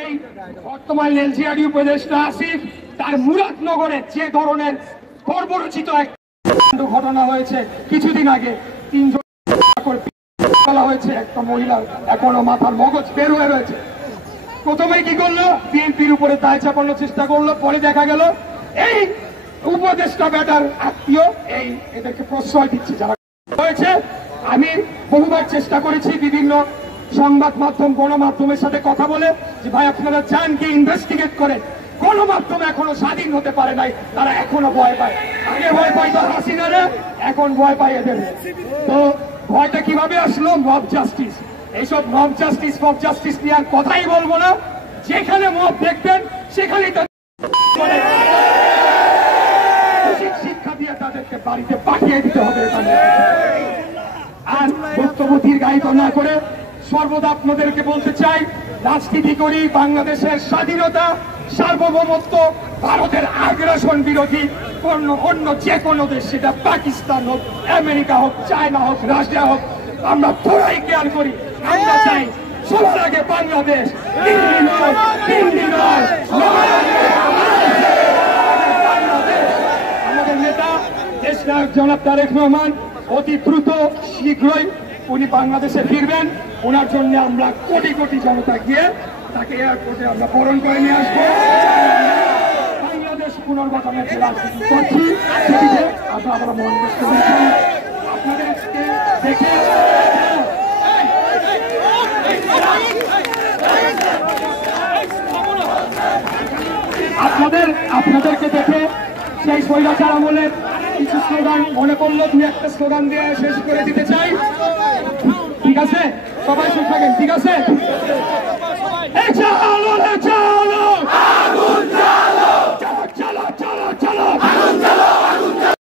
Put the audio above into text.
এই বর্তমান এলজিআরডি উপদেষ্টা আসিফ তার মুরাদনগরে যে ধরনের বর্বরচিত এক ঘটনা হয়েছে কিছুদিন আগে, 3 জন হয়েছে, একটা মহিলার এখনো মাথার মগজ বের হয়ে রয়েছে। প্রথমে কি করলো, বিএনপির উপরে দায় চাপানোর চেষ্টা করলো, পরে দেখা গেল এই উপদেষ্টা বেটার আত্মীয় এদেরকে প্রশ্রয় দিচ্ছে যারা হয়েছে। আমি বহুবার চেষ্টা করেছি বিভিন্ন সংবাদ মাধ্যম গণমাধ্যমের সাথে কথা বলে যে ভাই আপনারা চান কি ইনভেস্টিগেট করে, গণমাধ্যম এখনো স্বাধীন হতে পারে নাই, তারা এখনো ভয় পায়। আগে ভয় পাইতো হাসিনারে, এখন ভয় পায় এদের। তো ভয়টা কিভাবে আসলো, মব জাস্টিস। এইসব মব জাস্টিস নিয়ে আর কথাই বলবো না। যেখানে মব দেখবেন সেখানেই শিক্ষা দিয়ে তাদেরকে বাড়িতে পাঠিয়ে দিতে হবে। আর বক্তব্য দীর্ঘায়িত না করে সর্বদা আপনাদেরকে বলতে চাই, রাজনীতি করি বাংলাদেশের স্বাধীনতা, সার্বভৌমত্ব, ভারতের আগ্রাসন বিরোধী অন্য যে কোনো দেশ, সেটা পাকিস্তান হোক, আমেরিকা হোক, চায়না হোক, রাশিয়া হোক, আমরা থোড়াই কেয়ার করি। আমরা চাই সবার আগে বাংলাদেশ, আমাদের নেতা দেশ নায়ক জনাব তারেক রহমান অতি দ্রুত শীঘ্রই উনি বাংলাদেশে ফিরবেন। ওনার জন্য আমরা কোটি কোটি জনতা গিয়ে তাকে এয়ারপোর্টে আমরা বরণ করে নিয়ে আসবো। বাংলাদেশ পুনর্গঠনের যে রাজনীতি করছি সেটিতে আমরা মনোনিবেশ করেছি। আপনাদেরকে দেখে আপনাদেরকে দেখে সেই স্বৈরাচার আমলের কিছু স্লোগান মনে করলো, 2-1টা স্লোগান দিয়ে শেষ করে দিতে চাই। ঠিক আছে, সবাই শুনে থাকেন, ঠিক আছে? চলো চলো চলো চলো চলো চলো